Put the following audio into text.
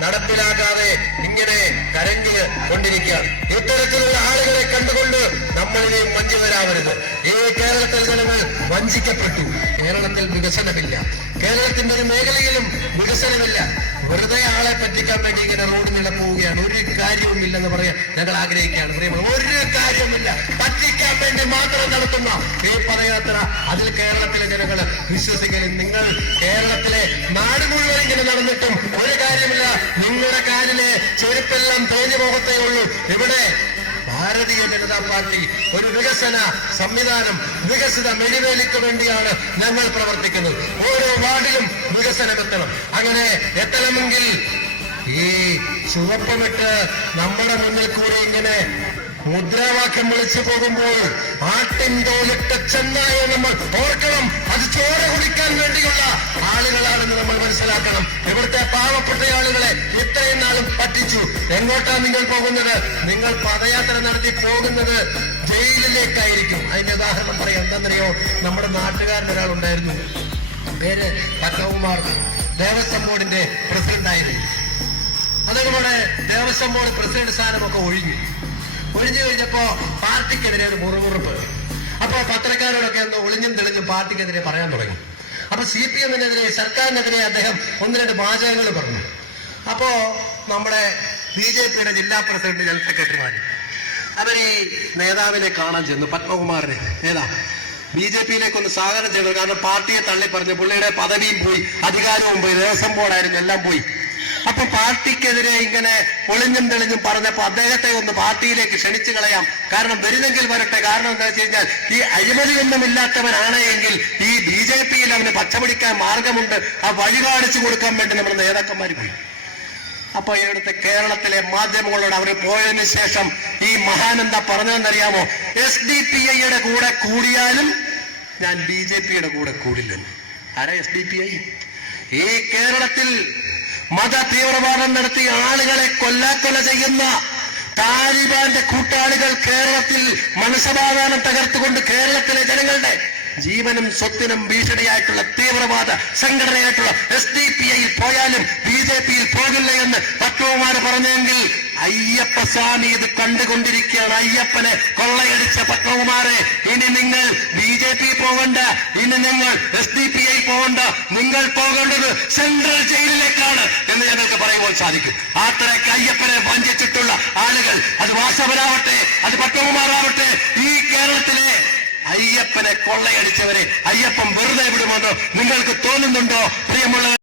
നടപ്പിലാക്കാതെ ഇങ്ങനെ കരഞ്ഞു കൊണ്ടിരിക്കുകയാണ് ഇത്തരത്തിലുള്ള ആളുകളെ കണ്ടുകൊണ്ട് നമ്മളിനെയും വഞ്ചി വരാവരുത്. ഈ കേരളത്തിൽ ജനങ്ങൾ വഞ്ചിക്കപ്പെട്ടു. കേരളത്തിൽ വികസനമില്ല. കേരളത്തിന്റെ ഒരു മേഖലയിലും വികസനമില്ല. വെറുതെ ആളെ പറ്റിക്കാൻ വേണ്ടി ഇങ്ങനെ റോഡിലൂടെ പോവുകയാണ്. ഒരു കാര്യവുമില്ലെന്ന് പറയാൻ ഞങ്ങൾ ആഗ്രഹിക്കുകയാണ്. ഒരു കാര്യവുമില്ല. പറ്റിക്കാൻ വേണ്ടി മാത്രം നടത്തുന്ന ഈ പദയാത്ര അതിൽ കേരളത്തിലെ ജനങ്ങൾ വിശ്വസിക്കലും നിങ്ങൾ കേരളത്തിലെ നാട് മുഴുവൻ ഇങ്ങനെ നടന്നിട്ടും ഒരു കാര്യമില്ല. നിങ്ങളുടെ കാലിലെ ചെരുപ്പെല്ലാം തേഞ്ഞു പോകത്തേ ഉള്ളൂ. ഇവിടെ ഭാരതീയ ജനതാ പാർട്ടി ഒരു വികസന സംവിധാനം വികസിത മെഴിവേലിക്ക് വേണ്ടിയാണ് ഞങ്ങൾ പ്രവർത്തിക്കുന്നത്. ഓരോ വാർഡിലും വികസനം എത്തണം. അങ്ങനെ എത്തണമെങ്കിൽ ഈ ചുവപ്പമിട്ട് നമ്മുടെ മുന്നിൽ കൂടി ഇങ്ങനെ മുദ്രാവാക്യം വിളിച്ചു പോകുമ്പോൾ ആട്ടിൻ തോലിട്ട ചെന്നായ നമ്മൾ ഓർക്കണം. അത് ചോര കുടിക്കാൻ വേണ്ടിയുള്ള മനസ്സിലാക്കണം. ഇവിടുത്തെ പാവപ്പെട്ട ആളുകളെ ഇത്രയും നാളും പറ്റിച്ചു. എങ്ങോട്ടാണ് നിങ്ങൾ പോകുന്നത്? നിങ്ങൾ പദയാത്ര നടത്തി പോകുന്നത് ജയിലിലേക്കായിരിക്കും. അതിന്റെ ഉദാഹരണം പറയാം. എന്താണെന്നറിയോ? നമ്മുടെ നാട്ടുകാരൻ ഒരാളുണ്ടായിരുന്നു. പേര് പത്മകുമാർ. ദേവസ്വം ബോർഡിന്റെ പ്രസിഡന്റ് ആയിരുന്നു. അതേപോലെ ദേവസ്വം ബോർഡ് പ്രസിഡന്റ് സ്ഥാനമൊക്കെ ഒഴിഞ്ഞു. ഒഴിഞ്ഞു കഴിഞ്ഞപ്പോ പാർട്ടിക്കെതിരെ ഒരു മുറുമുറുപ്പ്. അപ്പൊ പത്രക്കാരോടൊക്കെ ഒന്ന് ഒളിഞ്ഞും തെളിഞ്ഞും പാർട്ടിക്കെതിരെ പറയാൻ തുടങ്ങി. അപ്പൊ സി പി എമ്മിനെതിരെ സർക്കാരിനെതിരെ അദ്ദേഹം ഒന്ന് രണ്ട് വാചകങ്ങൾ പറഞ്ഞു. അപ്പോ നമ്മുടെ ബി ജെ പിയുടെ ജില്ലാ പ്രസിഡന്റ് ജനറൽ സെക്രട്ടറിമാര് അവർ നേതാവിനെ കാണാൻ ചെന്നു പത്മകുമാറിനെ. നേതാ ബി ജെ പിയിലേക്ക് ഒന്ന് സ്വാഗതം കാരണം പാർട്ടിയെ തള്ളി പറഞ്ഞു പുള്ളിയുടെ പദവിയും പോയി അധികാരവും പോയി ദേവസ്വം ബോർഡായിരുന്നു എല്ലാം പോയി. അപ്പൊ പാർട്ടിക്കെതിരെ ഇങ്ങനെ പൊളിഞ്ഞും തെളിഞ്ഞും പറഞ്ഞപ്പോ അദ്ദേഹത്തെ ഒന്ന് പാർട്ടിയിലേക്ക് ക്ഷണിച്ചു കളയാം. കാരണം വരുന്നെങ്കിൽ വരട്ടെ. കാരണം എന്താ വെച്ച് കഴിഞ്ഞാൽ ഈ അഴിമതിയൊന്നും ഇല്ലാത്തവനാണ് എങ്കിൽ ഈ ബി ജെ പിയിൽ അവന് പച്ചപിടിക്കാൻ മാർഗമുണ്ട്. ആ വഴി കാണിച്ചു കൊടുക്കാൻ വേണ്ടി നമ്മുടെ നേതാക്കന്മാർ പോയി. അപ്പൊ ഇവിടുത്തെ കേരളത്തിലെ മാധ്യമങ്ങളോട് അവർ പോയതിനു ശേഷം ഈ മഹാനന്ദ പറഞ്ഞതെന്നറിയാമോ? എസ് ഡി പി ഐയുടെ കൂടെ കൂടിയാലും ഞാൻ ബി ജെ പിയുടെ കൂടെ കൂടില്ലെന്ന്. ആരാ എസ് ഡി പി ഐ? ഈ കേരളത്തിൽ മത തീവ്രവാദം നടത്തി ആളുകളെ കൊല്ലാക്കൊല ചെയ്യുന്ന താലിബാന്റെ കൂട്ടാളികൾ കേരളത്തിൽ മനസമാധാനം തകർത്തുകൊണ്ട് കേരളത്തിലെ ജനങ്ങളുടെ ജീവനും സ്വത്തിനും ഭീഷണിയായിട്ടുള്ള തീവ്രവാദ സംഘടനയായിട്ടുള്ള എസ് ഡി പി ഐയിൽ പോയാലും ബി ജെ പിയിൽ പോകില്ല എന്ന് പത്മകുമാർ പറഞ്ഞെങ്കിൽ അയ്യപ്പ സ്വാമി ഇത് കണ്ടുകൊണ്ടിരിക്കുകയാണ്. അയ്യപ്പനെ കൊള്ളയടിച്ച പത്മകുമാരെ ഇനി നിങ്ങൾ ബി ജെ പി പോകണ്ട. ഇനി നിങ്ങൾ എസ് ഡി പി ഐ പോകണ്ട. നിങ്ങൾ പോകേണ്ടത് സെൻട്രൽ ജയിലിലേക്കാണ് എന്ന് ഞങ്ങൾക്ക് സാധിക്കും. അത്രയ്ക്ക് അയ്യപ്പനെ വഞ്ചിച്ചിട്ടുള്ള ആളുകൾ അത് വാസവനാവട്ടെ അത് പട്ടവുമാറാവട്ടെ ഈ കേരളത്തിലെ അയ്യപ്പനെ കൊള്ളയടിച്ചവരെ അയ്യപ്പൻ വെറുതെ വിടുമെന്നോ നിങ്ങൾക്ക് തോന്നുന്നുണ്ടോ? പ്രിയമുള്ള